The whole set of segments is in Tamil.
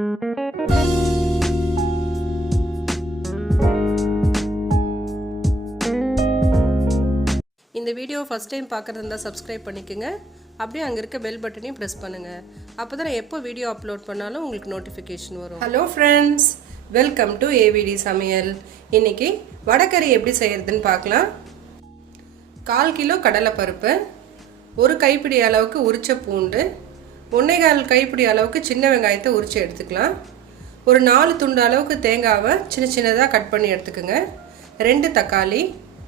இந்த வீடியோ ஃபஸ்ட் டைம் பார்க்குறது இருந்தால் சப்ஸ்கிரைப் பண்ணிக்கோங்க. அப்படியே அங்கே இருக்க பெல் பட்டனையும் ப்ரெஸ் பண்ணுங்கள். அப்போ தான் எப்போ வீடியோ அப்லோட் பண்ணாலும் உங்களுக்கு நோட்டிஃபிகேஷன் வரும். Hello friends, welcome to AVT சமையல். இன்றைக்கி வடைக்கறி எப்படி செய்கிறதுன்னு பார்க்கலாம். 1/4 கிலோ கடலைப்பருப்பு, 1 கைப்பிடி அளவுக்கு உரிச்ச பூண்டு, 1/4 கைப்பிடி அளவுக்கு சின்ன வெங்காயத்தை உரித்து எடுத்துக்கலாம். ஒரு 4 துண்டு அளவுக்கு தேங்காவை சின்ன சின்னதாக கட் பண்ணி எடுத்துக்கோங்க. 2 தக்காளி,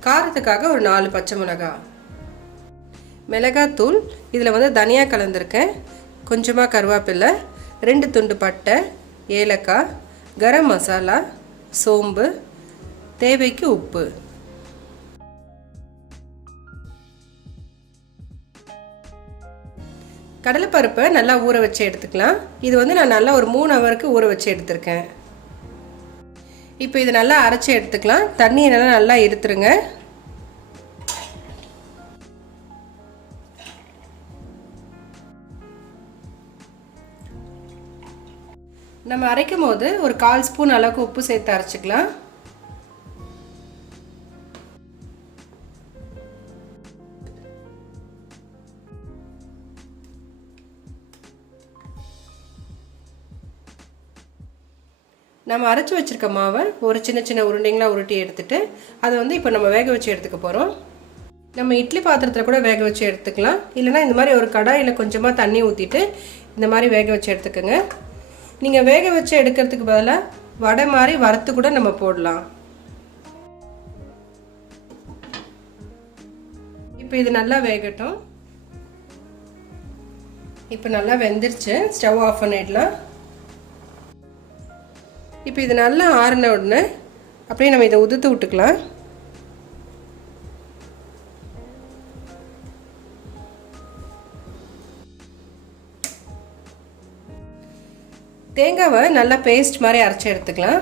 காரத்துக்காக ஒரு 4 பச்சை மிளகாய், மிளகாத்தூள், இதில் தனியாக கலந்துருக்கேன், கொஞ்சமாக கருவேப்பிலை, 2 துண்டு பட்டை, ஏலக்காய், கரம் மசாலா, சோம்பு, தேவைக்கு உப்பு. கடலைப்பருப்பை நல்லா ஊற வச்சு எடுத்துக்கலாம். இது நான் நல்லா ஒரு 3 ஹவருக்கு ஊற வச்சு எடுத்துருக்கேன். இப்போ இதை நல்லா அரைச்சி எடுத்துக்கலாம். தண்ணியை நல்லா இருத்துருங்க. நம்ம அரைக்கும் போது ஒரு 1/4 ஸ்பூன் அளவுக்கு உப்பு சேர்த்து அரைச்சிக்கலாம். நம்ம அரைச்சி வச்சுருக்க மாவை ஒரு சின்ன சின்ன உருண்டைங்களாக உருட்டி எடுத்துகிட்டு அதை இப்போ நம்ம வேக வச்சு எடுத்துக்க போகிறோம். நம்ம இட்லி பாத்திரத்தில் கூட வேக வச்சு எடுத்துக்கலாம். இல்லைனா இந்த மாதிரி ஒரு கடாயில் கொஞ்சமாக தண்ணி ஊற்றிட்டு இந்த மாதிரி வேக வச்சு எடுத்துக்கோங்க. நீங்கள் வேக வச்சு எடுக்கிறதுக்கு பதிலாக வடை மாதிரி வறுத்து கூட நம்ம போடலாம். இப்போ இது நல்லா வேகட்டும். இப்போ நல்லா வெந்துருச்சு. ஸ்டவ் ஆஃப் பண்ணிடலாம். இப்போ இது நல்லா ஆறின உடனே அப்படியே நம்ம இதை உதுத்து விட்டுக்கலாம். தேங்காவை நல்லா பேஸ்ட் மாதிரி அரைச்சி எடுத்துக்கலாம்.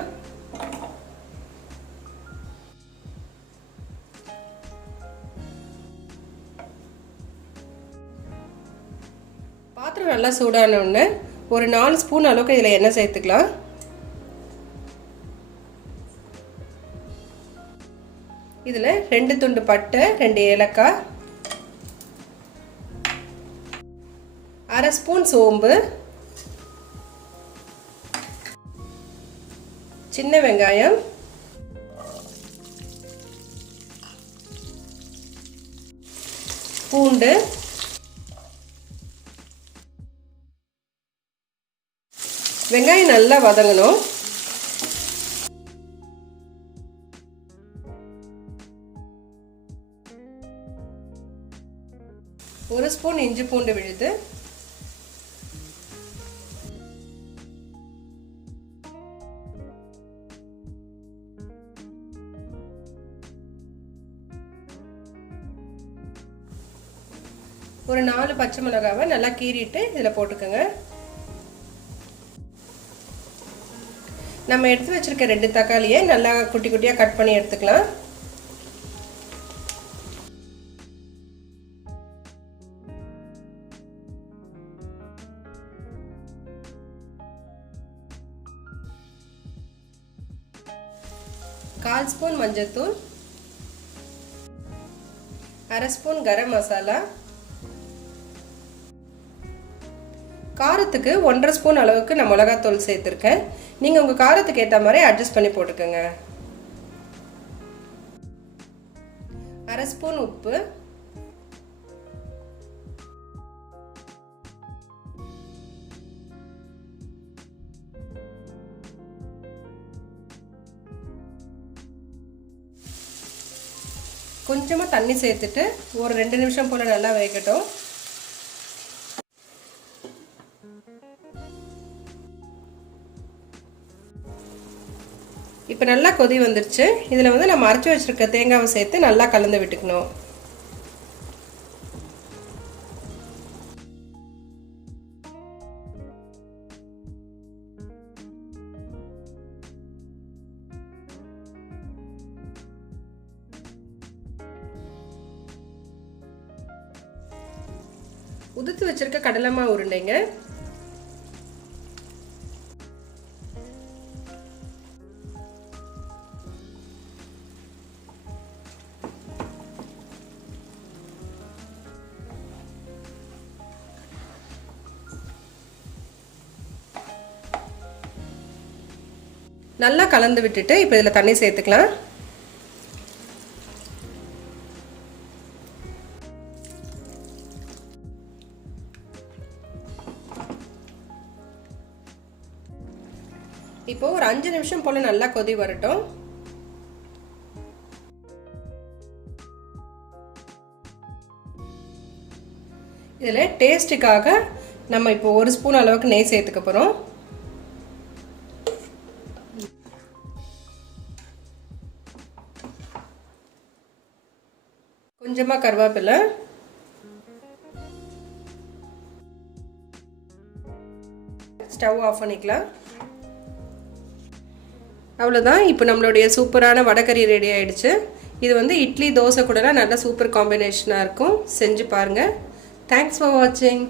பாத்திரம் நல்லா சூடான உடனே ஒரு 4 ஸ்பூன் அளவுக்கு இதில் எண்ணெய் சேர்த்துக்கலாம். இதில் 2 துண்டு பட்டை, 2 ஏலக்காய், 1/2 ஸ்பூன் சோம்பு, சின்ன வெங்காயம், பூண்டு, வெங்காயம் நல்லா வதங்கணும். ஒரு ஸ்பூன் இஞ்சி பூண்டு விழுது, ஒரு 4 பச்சை மிளகாவை நல்லா கீறிட்டு இதில் போட்டுக்கோங்க. நம்ம எடுத்து வச்சிருக்க 2 தக்காளியை நல்லா குட்டி குட்டியாக கட் பண்ணி எடுத்துக்கலாம். கால் ஸ்பூன் மஞ்சள்தூள், 1/2 ஸ்பூன் கரம் மசாலா, காரத்துக்கு 1/2 ஸ்பூன் அளவுக்கு நான் மிளகாத்தூள் சேர்த்துருக்கேன். நீங்கள் உங்கள் காரத்துக்கு ஏற்ற மாதிரி அட்ஜஸ்ட் பண்ணி போட்டுக்கோங்க. 1/2 ஸ்பூன் உப்பு, கொஞ்சமாக தண்ணி சேர்த்துட்டு ஒரு 2 நிமிஷம் போல் நல்லா வேகட்டும். இப்போ நல்லா கொதி வந்துருச்சு. இதில் நம்ம அரைச்சி வச்சுருக்க தேங்காவை சேர்த்து நல்லா கலந்து விட்டுக்கணும். உதுத்து வச்சிருக்க கடலை மாவு உருண்டைங்க நல்லா கலந்து விட்டுட்டு இப்போ இதில் தண்ணி சேர்த்துக்கலாம். இப்போ ஒரு 5 நிமிஷம் போல் நல்லா கொதி வரட்டும். இதில் டேஸ்ட்டுக்காக நம்ம இப்போ 1 ஸ்பூன் அளவுக்கு நெய் சேர்த்துக்க போகிறோம். கொஞ்சமாக கருவேப்பிலை, ஸ்டவ் ஆஃப் பண்ணிக்கலாம். அவ்வளோதான். இப்போ நம்மளுடைய சூப்பரான வடைக்கறி ரெடி ஆகிடுச்சு. இது வந்து இட்லி தோசை கூடலாம் நல்ல சூப்பர் காம்பினேஷனாக இருக்கும். செஞ்சு பாருங்கள். தேங்க்ஸ் ஃபார் வாட்சிங்.